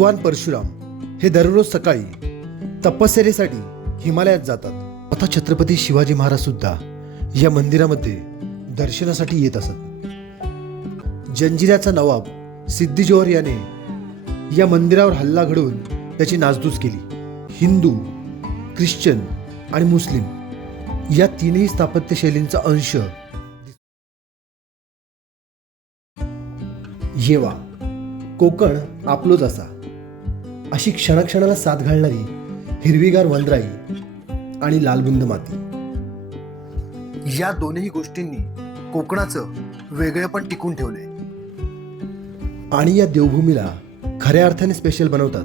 भगवान परशुराम हे दररोज सकाळी तपश्चर्येसाठी हिमालयात जातात. आता छत्रपती शिवाजी महाराज सुद्धा या मंदिरामध्ये दर्शनासाठी येत असत. जंजिऱ्याचा नवाब सिद्धी जोहर याने या मंदिरावर हल्ला घडवून त्याची नासधूस केली. हिंदू ख्रिश्चन आणि मुस्लिम या तीनही स्थापत्य शैलींचा अंश येवा. कोकण आपलोच असा. अशी क्षणाक्षणाला साथ घालणारी हिरवीगार वनराई आणि लालबुंद माती. या दोनही गोष्टींनी कोकणाचं वेगळेपण टिकून ठेवले आणि या देवभूमीला खऱ्या अर्थाने स्पेशल बनवतात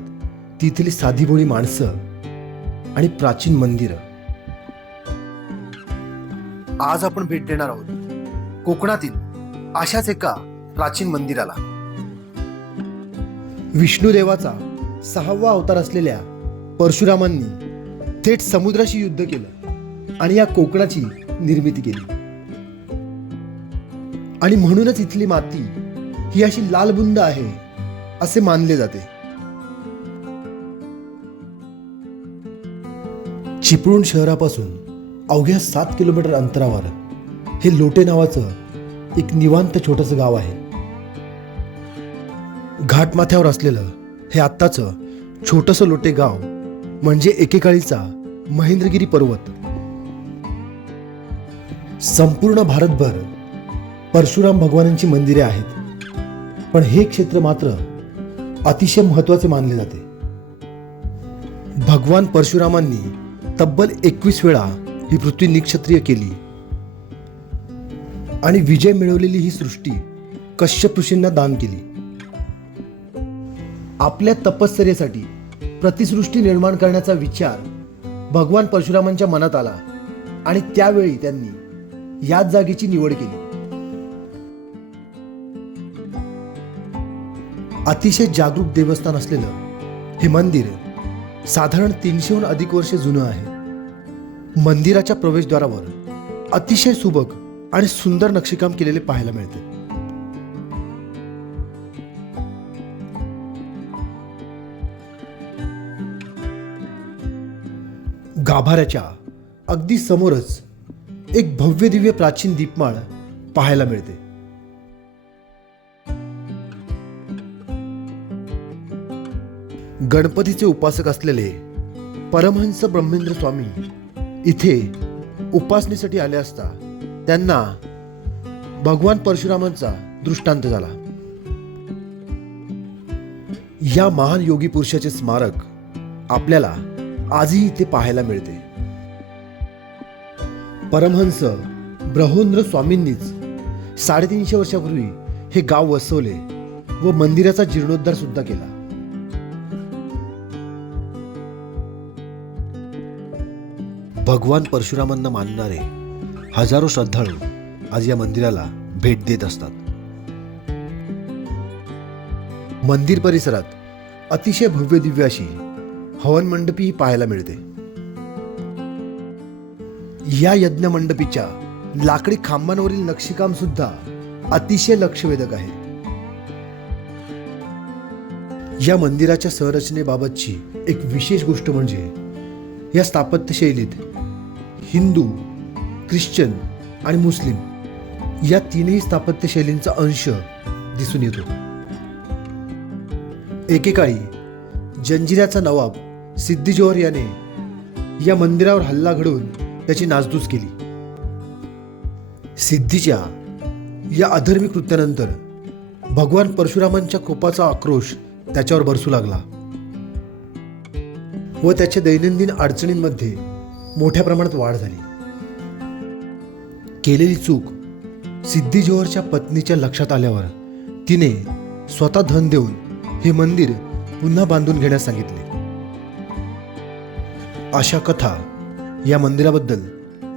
तिथली साधीभोळी माणसं आणि प्राचीन मंदिरं. आज आपण भेट देणार आहोत कोकणातील अशाच एका प्राचीन मंदिराला. विष्णुदेवाचा सहावा अवतार असलेल्या परशुरामांनी थेट समुद्राशी युद्ध केलं आणि या कोकणाची निर्मिती केली. आणि म्हणूनच इथली माती ही अशी लालबुंद आहे असे मानले जाते. चिपळूण शहरापासून अवघ्या सात किलोमीटर अंतरावर हे लोटे नावाचं एक निवांत छोटंसं गाव आहे. घाटमाथ्यावर असलेलं हे आत्ताचं छोटंसं लोटे गाव म्हणजे एकेकाळीचा महेंद्रगिरी पर्वत. संपूर्ण भारतभर परशुराम भगवानांची मंदिरे आहेत. पण हे क्षेत्र मात्र अतिशय महत्त्वाचे मानले जाते. भगवान परशुरामांनी तब्बल एकवीस वेळा ही पृथ्वी निक्षत्रिय केली. आणि विजय मिळवलेली ही सृष्टी कश्यप ऋषींना दान केली. आपल्या तपश्चर्येसाठी प्रतिसृष्टी निर्माण करण्याचा विचार भगवान परशुरामांच्या मनात आला आणि त्यावेळी त्यांनी याच जागेची निवड केली. अतिशय जागरूक देवस्थान असलेलं हे मंदिर साधारण तीनशेहून अधिक वर्ष जुनं आहे. मंदिराच्या प्रवेशद्वारावर अतिशय सुबक आणि सुंदर नक्षीकाम केलेले पाहायला मिळते. गाभाऱ्याच्या अगदी समोरच एक भव्य दिव्य प्राचीन दीपमाळ पाहायला मिळते. गणपतीचे उपासक असलेले परमहंस ब्रह्मेंद्र स्वामी इथे उपासनेसाठी आले असता त्यांना भगवान परशुरामांचा दृष्टांत झाला. या महान योगी पुरुषाचे स्मारक आपल्याला आजही इथे पाहायला मिळते. परमहंस ब्रहोंद्र स्वामींनीच साडेतीनशे वर्षापूर्वी हे गाव वसवले व मंदिराचा जीर्णोद्धार सुद्धा केला. भगवान परशुरामांना मानणारे हजारो श्रद्धाळू आज या मंदिराला भेट देत असतात. मंदिर परिसरात अतिशय भव्य दिव्य अशी हवन मंडपी पाहायला मिळते. या यज्ञ मंडपीच्या लाकडी खांबांवरील नक्षीकाम सुद्धा अतिशय लक्षवेधक आहे. या मंदिराच्या संरचनेबाबतची एक विशेष गोष्ट म्हणजे या स्थापत्य शैलीत हिंदू ख्रिश्चन आणि मुस्लिम या तीनही स्थापत्य शैलींचा अंश दिसून येतो. एकेकाळी जंजिऱ्याचा नवाब सिद्धी जोहर याने या मंदिरावर हल्ला घडवून त्याची नासधूस केली. सिद्धीच्या या अधर्मी कृत्यानंतर भगवान परशुरामांच्या कोपाचा आक्रोश त्याच्यावर बरसू लागला व त्याच्या दैनंदिन अडचणींमध्ये मोठ्या प्रमाणात वाढ झाली. केलेली चूक सिद्धी जोहरच्या पत्नीच्या लक्षात आल्यावर तिने स्वतः धन देऊन हे मंदिर पुन्हा बांधून घेण्यास सांगितले. अशा कथा या मंदिराबद्दल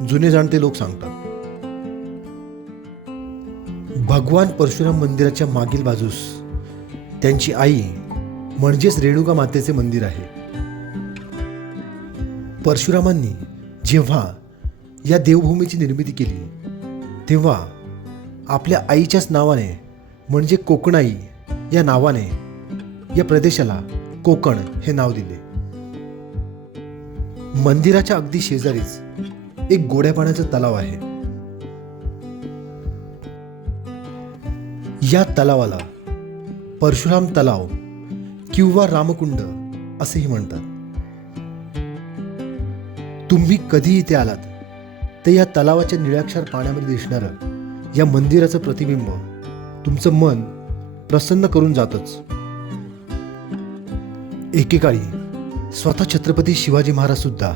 जुने जाणते लोक सांगतात. भगवान परशुराम मंदिराच्या मागील बाजूस त्यांची आई म्हणजेच रेणुका मातेचे मंदिर आहे. परशुरामांनी जेव्हा या देवभूमीची निर्मिती केली तेव्हा आपल्या आईच्याच नावाने म्हणजे कोकणाई या नावाने या प्रदेशाला कोकण हे नाव दिले. मंदिराच्या अगदी शेजारीच एक गोड्या पाण्याचा तलाव आहे. या तलावाला परशुराम तलाव किंवा रामकुंड असेही म्हणतात. तुम्ही कधी इथे आलात? तर या तलावाच्या निळाक्षर पाण्यामध्ये दिसणारं या मंदिराचं प्रतिबिंब तुमचं मन प्रसन्न करून जातच. एकेकाळी स्वतः छत्रपती शिवाजी महाराज सुद्धा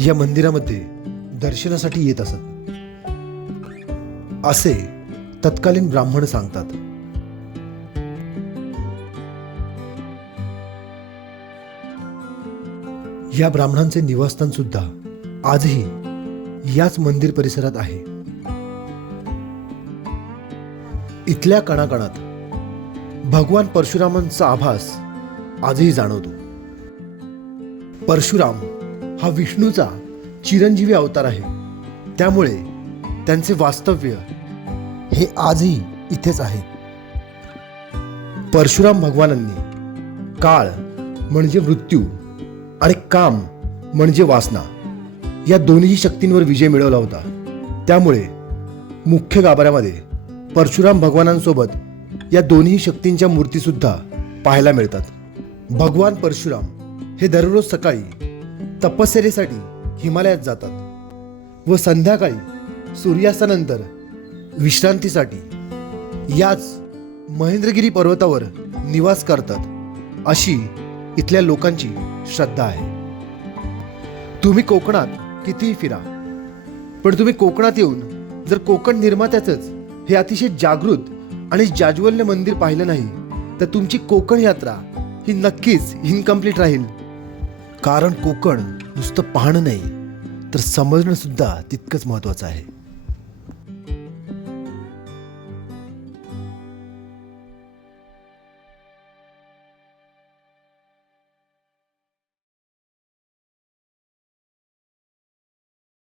या मंदिरामध्ये दर्शनासाठी येत असत. असे तत्कालीन ब्राह्मण सांगतात. या ब्राह्मणांचे निवासस्थान सुद्धा आजही याच मंदिर परिसरात आहे. इथल्या कणाकणात भगवान परशुरामांचा आभास आजही जाणवतो. परशुराम हा विष्णूचा चिरंजीवी अवतार आहे. त्यामुळे त्यांचे वास्तव्य हे आजही इथेच आहे. परशुराम भगवानांनी काळ म्हणजे मृत्यू आणि काम म्हणजे वासना या दोन्ही शक्तींवर विजय मिळवला होता. त्यामुळे मुख्य गाभाऱ्यामध्ये परशुराम भगवानांसोबत या दोन्ही शक्तींच्या मूर्तीसुद्धा पाहायला मिळतात. भगवान परशुराम हे दररोज सकाळी तपश्चर्येसाठी हिमालयात जातात व संध्याकाळी सूर्यास्तानंतर विश्रांतीसाठी याच महेंद्रगिरी पर्वतावर निवास करतात अशी इथल्या लोकांची श्रद्धा आहे. तुम्ही कोकणात कितीही फिरा पण तुम्ही कोकणात येऊन जर कोकण निर्मात्याचंच हे अतिशय जागृत आणि जाज्वल्य मंदिर पाहिलं नाही तर तुमची कोकण यात्रा ही नक्कीच इनकम्प्लीट राहील. कारण कोकण नुसतं पाहणं नाही तर समजणं सुद्धा तितकंच महत्वाचं आहे.